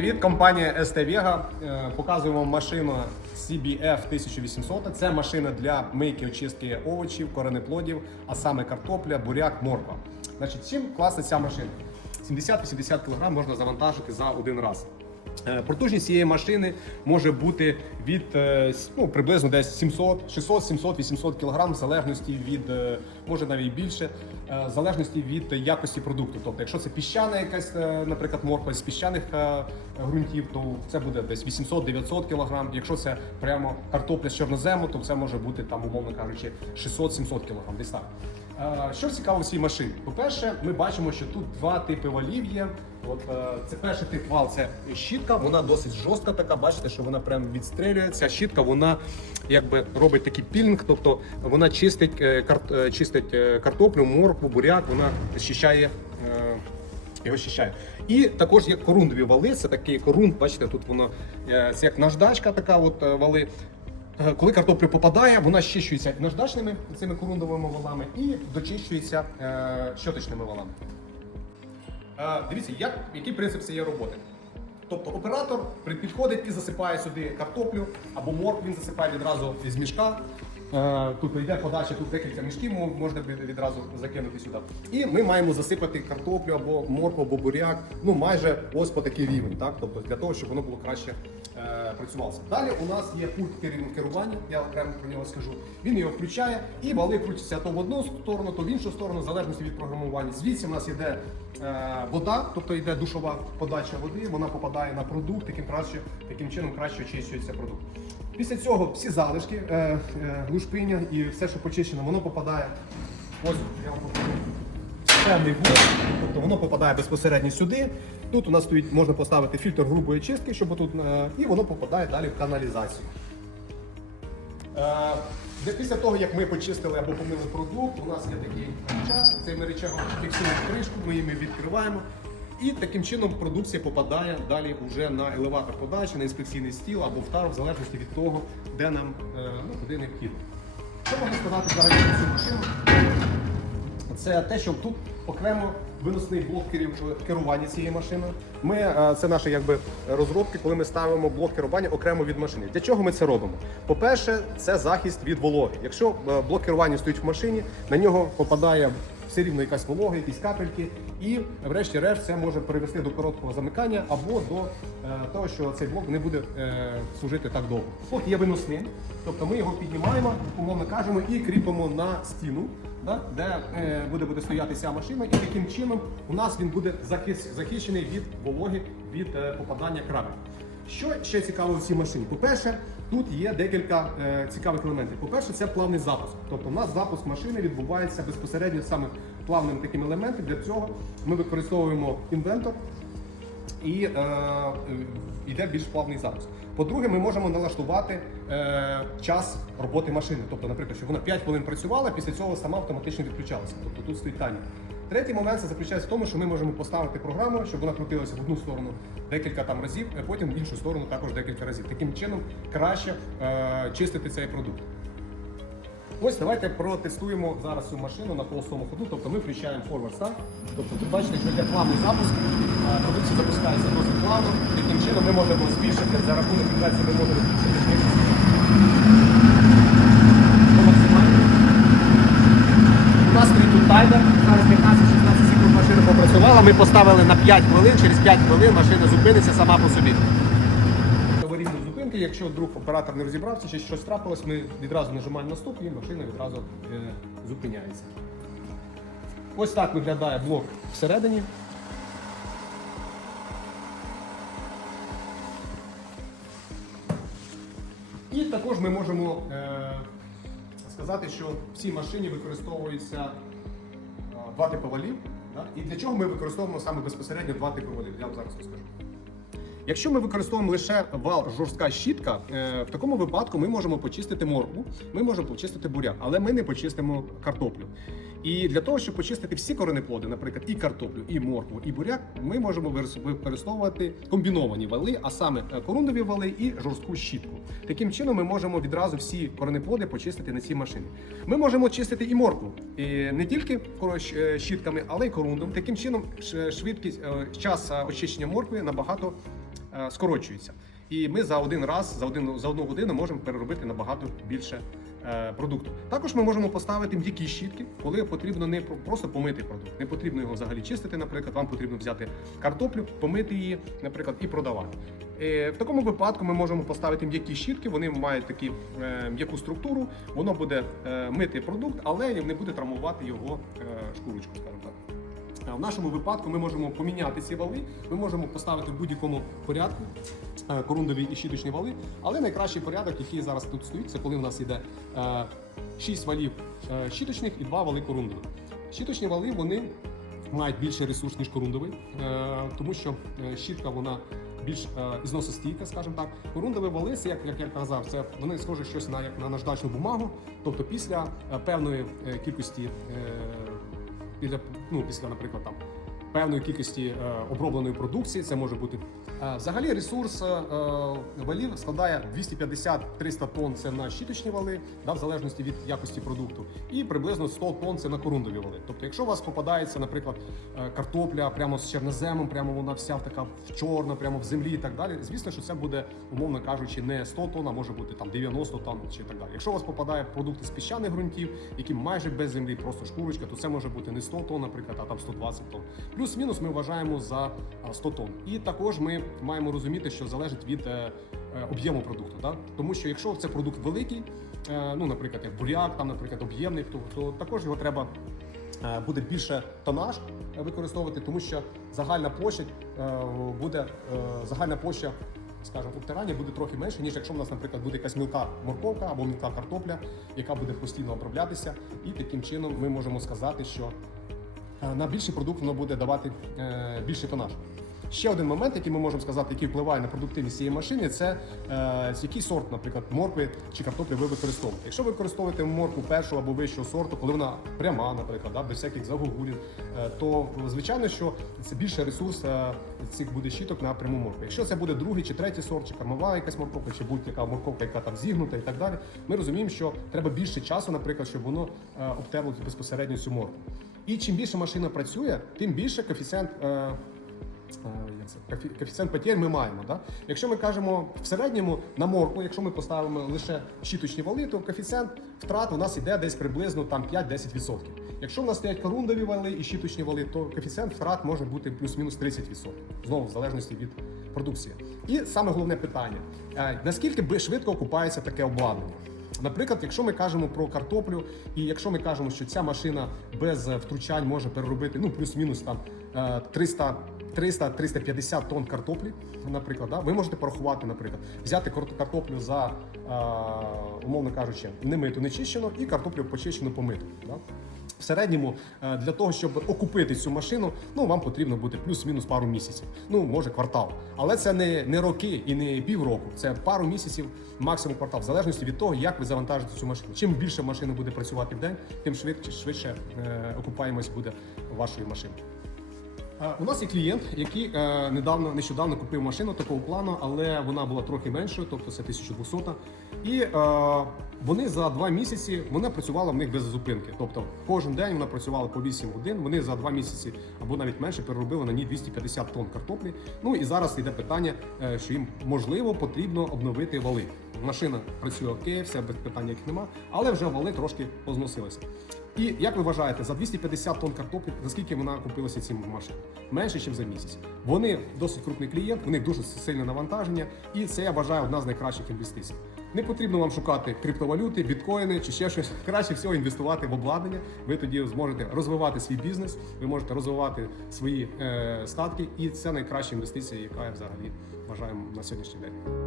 привіт! Компанія ST Vega. Е, вам машину CBF 1800. Це машина для мийки очистки овочів, коренеплодів, а саме картопля, буряк, морква. Значить, чим класна ця машина? 70-80 кг можна завантажити за один раз. Е, Потужність цієї машини може бути від е, ну, приблизно десь 700, 600, 700, 800 кг в залежності від, е, може навіть більше, в залежності від якості продукту. Тобто, якщо це піщана якась, наприклад, морква з піщаних ґрунтів, то це буде десь 800-900 кг. Якщо це прямо картопля з чорнозему, то це може бути там, умовно кажучи, 600-700 кг. Десь так. Що цікаво в цій машині? По-перше, ми бачимо, що тут два типи валів є. От е, це перший тип вал, це щітка, вона досить жорстка така. Бачите, що вона прям відстрелює. Ця щітка, вона якби робить такий пілінг, тобто вона чистить, е, кар- е, чистить картоплю, моркву, буряк, вона щищає. його щищає. І також є корундові вали. Це такий корунд, бачите, тут воно це як наждачка, така от вали. Коли картопля попадає, вона щищується наждачними цими корундовими валами і дочищується щоточними валами. Е, Дивіться, як, який принцип цієї роботи. Тобто оператор підходить і засипає сюди картоплю або морк, він засипає відразу з мішка. Е, Тут йде подача, тут декілька мішків можна від- відразу закинути сюди. І ми маємо засипати картоплю або моркву, або буряк, ну майже ось по такий рівень, так? Тобто для того, щоб воно було краще е, працювалося. Далі у нас є пульт керування, я окремо про нього скажу. Він його включає і вали крутяться то в одну сторону, то в іншу сторону, в залежності від програмування. Звідси у нас йде е, вода, тобто йде душова подача води, вона попадає на продукт, таким краще, таким чином краще очищується продукт. Після цього всі залишки, е, е, лушпиня і все, що почищено, воно попадає. Ось я вам покажу певний вуз, тобто воно попадає безпосередньо сюди. Тут у нас стоїть, можна поставити фільтр грубої чистки, щоб тут, е, і воно попадає далі в каналізацію. Після того, як ми почистили або помили продукт, у нас є такий рычаг, цей ми рычагом фіксуємо кришку, ми її відкриваємо. І таким чином продукція попадає далі вже на елеватор подачі, на інспекційний стіл або в тару, в залежності від того, де нам е, ну, куди необхідно. Що можна сказати взагалі про цю машину? Це те, що тут окремо виносний блок керів- керування цієї машини. Ми е, це наші якби розробки, коли ми ставимо блок керування окремо від машини. Для чого ми це робимо? По-перше, це захист від вологи. Якщо е, блок керування стоїть в машині, на нього попадає все рівно якась волога, якісь капельки, і врешті-решт це може привести до короткого замикання або до е, того, що цей блок не буде е, служити так довго. Блок є виносним, тобто ми його піднімаємо, умовно кажемо, і кріпимо на стіну да, де е, буде, буде стояти ця машина, і таким чином у нас він буде захищений від вологи, від е, попадання крапель. Що ще цікаво в цій машині? По-перше, тут є декілька е, цікавих елементів. По-перше, це плавний запуск. Тобто у нас запуск машини відбувається безпосередньо саме плавним таким елементом. Для цього ми використовуємо інвентор і е, йде більш плавний запуск. По-друге, ми можемо налаштувати е, час роботи машини. Тобто, наприклад, щоб вона 5 хвилин працювала, після цього сама автоматично відключалася. Тобто тут стоїть таймер. Третій момент це заключається в тому, що ми можемо поставити програму, щоб вона крутилася в одну сторону декілька там разів, а потім в іншу сторону також декілька разів. Таким чином краще е, чистити цей продукт. Ось давайте протестуємо зараз цю машину на холостому ходу. Тобто ми включаємо forward start. Тобто тут бачите, що йде плавний запуск, е, продукція запускається досить плавно. Таким чином ми можемо збільшити за рахунок інверсії, ми можемо збільшити швидкість до максимальної. У зараз 15-16 секунд машина попрацювала. Ми поставили на 5 хвилин, через 5 хвилин машина зупиниться сама по собі. Аварійні зупинки, якщо вдруг оператор не розібрався чи щось трапилось, ми відразу нажимаємо на стоп і машина відразу е, зупиняється. Ось так виглядає блок всередині. І також ми можемо е, сказати, що в цій машині використовується два типи валів. І для чого ми використовуємо саме безпосередньо два типи валів? Я вам зараз розкажу. Якщо ми використовуємо лише вал жорстка щітка, е, в такому випадку ми можемо почистити моркву, ми можемо почистити буряк, але ми не почистимо картоплю. І для того, щоб почистити всі коренеплоди, наприклад, і картоплю, і моркву, і буряк, ми можемо використовувати комбіновані вали, а саме е, корундові вали і жорстку щітку. Таким чином ми можемо відразу всі коренеплоди почистити на цій машині. Ми можемо чистити і моркву, і не тільки е, щітками, але й корундом. Таким чином швидкість час очищення моркви набагато е, е. І ми за один раз, за один за одну годину можемо переробити набагато більше е, продукту. Також ми можемо поставити м'які щітки, коли потрібно не про- просто помити продукт. Не потрібно його взагалі чистити. Наприклад, вам потрібно взяти картоплю, помити її, наприклад, і продавати. Е, В такому випадку ми можемо поставити м'які щітки. Вони мають такі е, м'яку структуру. Воно буде е, мити продукт, але не буде травмувати його е, шкурочку, скажімо так. В нашому випадку ми можемо поміняти ці вали, ми можемо поставити в будь-якому порядку е, корундові і щіточні вали. Але найкращий порядок, який зараз тут стоїть, це коли в нас йде 6 валів е, щіточних і 2 вали корундових. Щіточні вали вони мають більший ресурс, ніж корундовий, е, тому що е, щітка вона більш е, зносостійка, скажімо так. Корундові вали, це, як, як я казав, це вони схожі щось на як на наждачну бумагу. Тобто після е, певної е, кількості е, після, ну, після, наприклад, там певної кількості е, обробленої продукції, це може бути. Взагалі ресурс е, е, валів складає 250-300 тонн це на щіточні вали, да, в залежності від якості продукту, і приблизно 100 тонн це на корундові вали. Тобто, якщо у вас попадається, наприклад, е, картопля прямо з чорноземом, прямо вона вся така в чорна, прямо в землі і так далі. Звісно, що це буде, умовно кажучи, не 100 тонн, а може бути там 90 тонн чи так далі. Якщо у вас попадає продукти з піщаних ґрунтів, які майже без землі, просто шкурочка, то це може бути не 100 тонн, наприклад, а там 120 тонн. Плюс-мінус ми вважаємо за а, 100 тонн. І також ми маємо розуміти, що залежить від е, е, об'єму продукту. Да? Тому що якщо це продукт великий, е, ну, наприклад, як буряк, там, наприклад, об'ємний, то, то також його треба буде більше тонаж використовувати, тому що загальна площадь е, буде загальна площа. Скажімо, обтирання буде трохи менше, ніж якщо в нас, наприклад, буде якась мілка морковка або мілка картопля, яка буде постійно оброблятися, і таким чином ми можемо сказати, що на більший продукт воно буде давати більший тонаж. Ще один момент, який ми можемо сказати, який впливає на продуктивність цієї машини, це е, який сорт, наприклад, моркви чи картоплі ви використовуєте. Якщо ви використовуєте моркву першого або вищого сорту, коли вона пряма, наприклад, да, без всяких загогулів, е, то звичайно, що це більше ресурс е, цих буде щіток на пряму моркву. Якщо це буде другий чи третій сорт, чи кормова якась морковка, чи будь-яка морковка, яка там зігнута і так далі, ми розуміємо, що треба більше часу, наприклад, щоб воно е, обтерло безпосередньо цю моркву. І чим більше машина працює, тим більше коефіцієнт. е, коефіцієнт потерь ми маємо. Да? Якщо ми кажемо в середньому на морку, якщо ми поставимо лише щіточні вали, то коефіцієнт втрат у нас йде десь приблизно там 5-10%. Якщо в нас стоять корундові вали і щіточні вали, то коефіцієнт втрат може бути плюс-мінус 30%. Знову в залежності від продукції. І саме головне питання: е, наскільки швидко окупається таке обладнання? Наприклад, якщо ми кажемо про картоплю, і якщо ми кажемо, що ця машина без е, втручань може переробити ну плюс-мінус там е, 300 300-350 тонн картоплі, наприклад, да? ви можете порахувати, наприклад, взяти кар- картоплю за, е, умовно кажучи, не миту, не чищену, і картоплю почищену помиту. Да? В середньому е, для того, щоб окупити цю машину, ну вам потрібно буде плюс-мінус пару місяців, ну може квартал. Але це не, не роки і не півроку, це пару місяців, максимум квартал, в залежності від того, як ви завантажите цю машину. Чим більше машина буде працювати в день, тим швидше швидше е, окупаємость буде вашої машини. У нас є клієнт, який е, недавно нещодавно купив машину такого плану, але вона була трохи меншою, тобто це 1200. І е, вони за два місяці вона працювала в них без зупинки. Тобто кожен день вона працювала по 8 годин. Вони за два місяці або навіть менше переробили на ній 250 тонн картоплі. Ну і зараз йде питання, е, що їм можливо потрібно обновити вали. Машина працює окей, все без питань яких нема, але вже вали трошки позносилися. І як ви вважаєте, за 250 тонн картоплі, за скільки вона купилася ці машини? Менше, ніж за місяць. Вони досить крупний клієнт, у них дуже сильне навантаження, і це я вважаю одна з найкращих інвестицій. Не потрібно вам шукати криптовалюти, біткоїни чи ще щось. Краще всього інвестувати в обладнання. Ви тоді зможете розвивати свій бізнес, ви можете розвивати свої е, статки, і це найкраща інвестиція, яка я взагалі вважаю на сьогоднішній день.